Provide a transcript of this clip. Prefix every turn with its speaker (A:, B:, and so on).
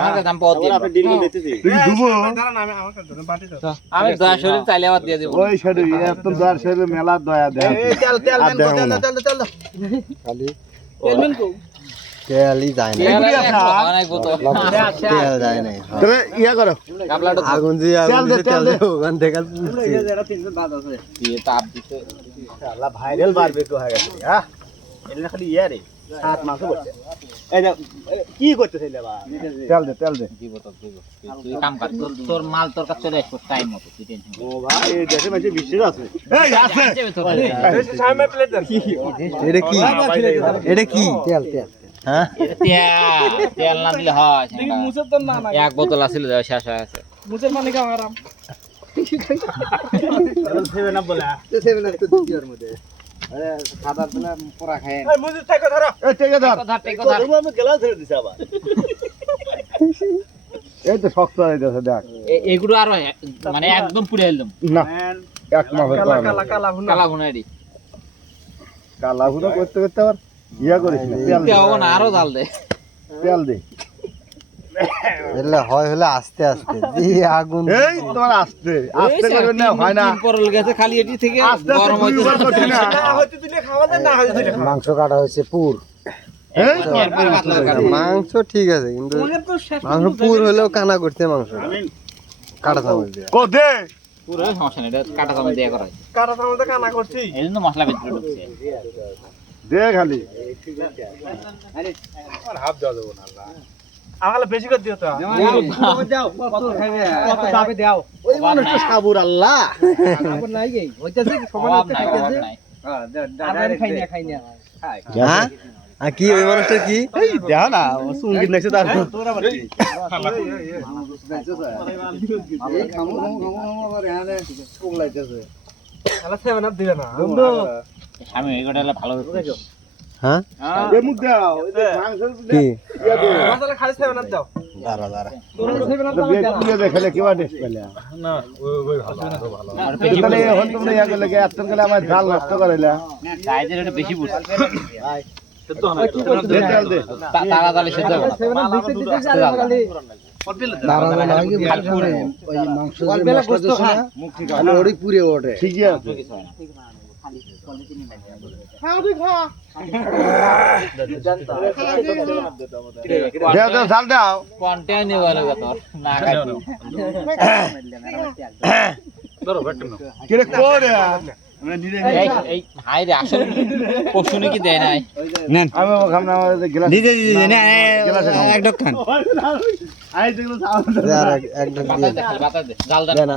A: আমাকে দাম পাওয়া দিয়ে
B: আপনি ডিল দিতেছি
C: তুই ডুবো।
A: আমি দয়া শরীর চাইলে আবার দিয়ে দেবো।
C: ওই সাইডে এত দয়ার সাইডে মেলা দয়া দেয়
B: তেল তেল
C: আর দেখো না।
B: তেল তেল
D: খালি তেলই যায় না।
C: এগুলি আছে আর?
A: অনেক বোতল।
D: তেল যায় না।
C: তবে ইয়া করো।
D: আগুন দিয়ে আগুন দিয়ে
C: তেল
D: তেল
C: দে।
D: ওখান থেকে
A: দিয়ে তাপ দিতে
B: আল্লাহ ভাইরাল বারবিকিউ হয়ে গেছে। হ্যাঁ এটা খালি ইয়া রে। সাত করছে এই যে কি করতেছে লেবা
C: তেল দে তেল দে
A: দিব তো দিব তুই কাম কর তোর তোর মাল তোর কাছে চলে আসবে টাইম মতো তুই টেনশন
B: ও ভাই এই দেশে মানুষ বিশ্বাস আছে
C: এই আছে
D: এটা কি এটা কি তেল তেল হ্যাঁ
A: তেল তেল না দিলে হয় এক বোতল আছিল শেষ হয়ে আছে
B: সেভেন আপ বলা
C: শক্ত হয়ে গেছে দেখ
A: এ- এগুলো আরও মানে
C: না
A: কালা
C: ভুনা করতে করতে আবার ইয়া করিস না তেল দে
A: আরও জাল দে
C: তেল দে
D: এলে হয় হলে আস্তে আস্তে। দিয়ে আগুন।
C: এই তোমার আসতে আসতে করবে না হয় না।
A: পরল গেছে খালি এটি থেকে গরম
C: দুইবার করছি না।
D: মাংস কাটা হয়েছে পুর। মাংস ঠিক আছে কিন্তু মাংস পুর হলেও কানা করছে মাংস। কাটা চামচ দিয়ে।
C: কো দে।
A: পুরো সমস্যা নেই এটা কাটা চামচ দিয়ে করা
B: কাটা সামনে কানা করছি।
A: এই জন্য মশলা ভিতরে ঢুকছে।
C: দে খালি।
B: আমাকে বেশি করে দিও তো। কত দাও ওই মানুষটা সাবুর আল্লাহ
A: অভাব নাই অভাব নাই
D: হ্যাঁ আর কি ওই মানুষটা কি
B: এই দেখ না সুঙ্গিত নাইছে তার
A: আমি এগুলো ভালো
D: হ্যাঁ?
C: ইয়া ইয়া আমার ঝাল নষ্ট করাইলা
A: বেশি তাড়াতাড়ি সেদ্ধ
D: মাংস পুড়ে ওঠে
C: ঠিকই আছে।
A: কিছু হয়
C: এক-
D: একটা